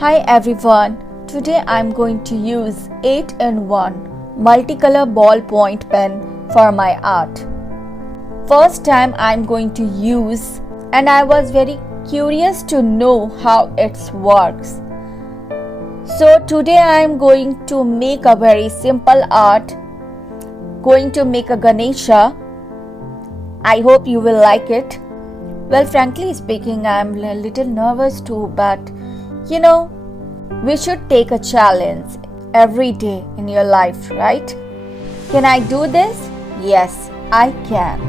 Hi everyone, today I'm going to use 8-in-1 multicolor ballpoint pen for my art. First time I'm going to use and I was very curious to know how it works. So today I'm going to make a very simple art, going to make a Ganesha. I hope you will like it. Well, frankly speaking, I'm a little nervous too, but we should take a challenge every day in your life, right? Can I do this? Yes, I can.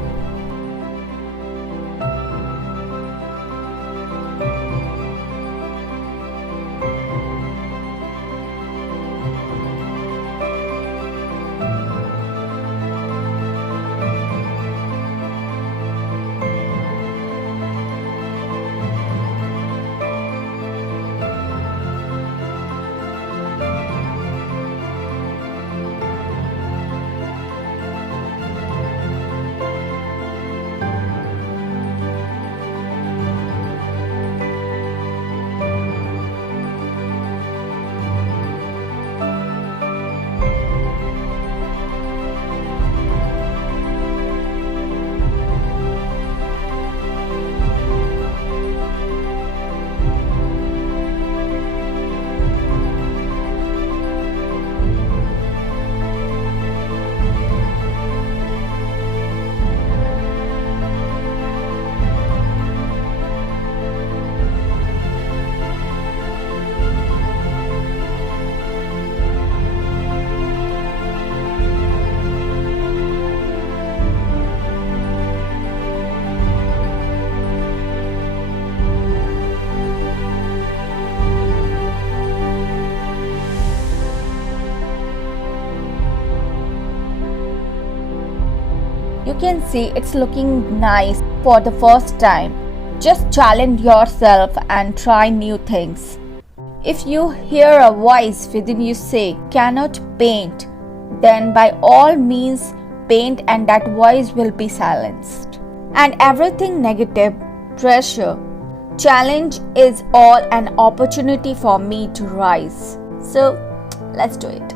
You can see it's looking nice for the first time. Just challenge yourself and try new things. If you hear a voice within you say, cannot paint, then by all means paint and that voice will be silenced. And everything negative, pressure, challenge is all an opportunity for me to rise. So let's do it.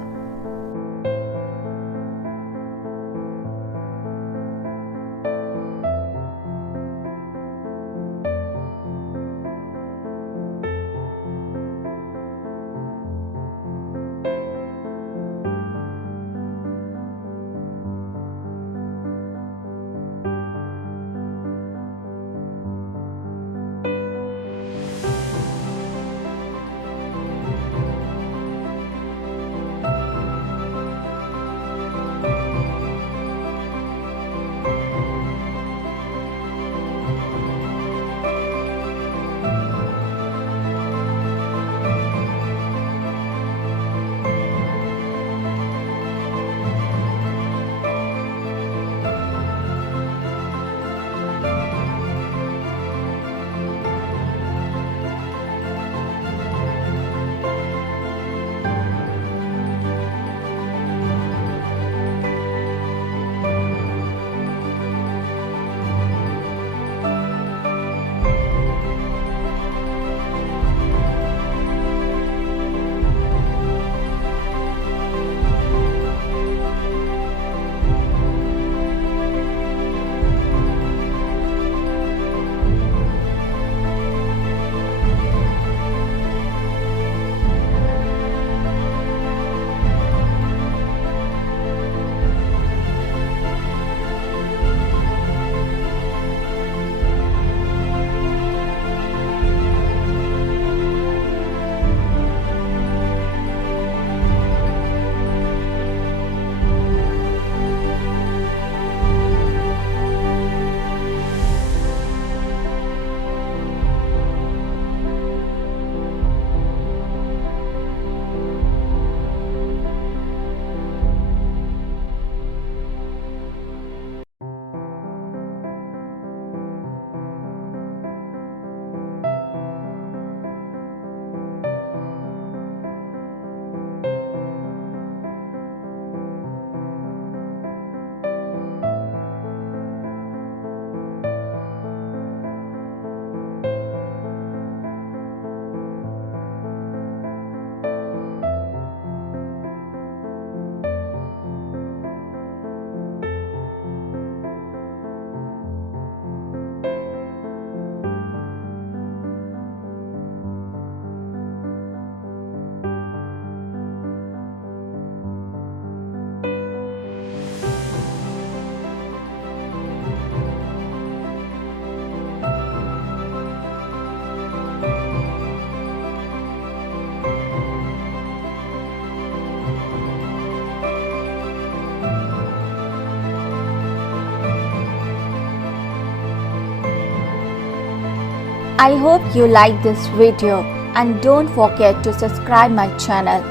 I hope you like this video and don't forget to subscribe my channel.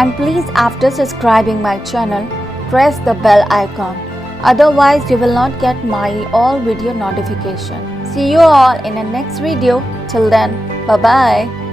And please, after subscribing my channel, press the bell icon. Otherwise, you will not get my all video notification. See you all in the next video. Till then, bye bye.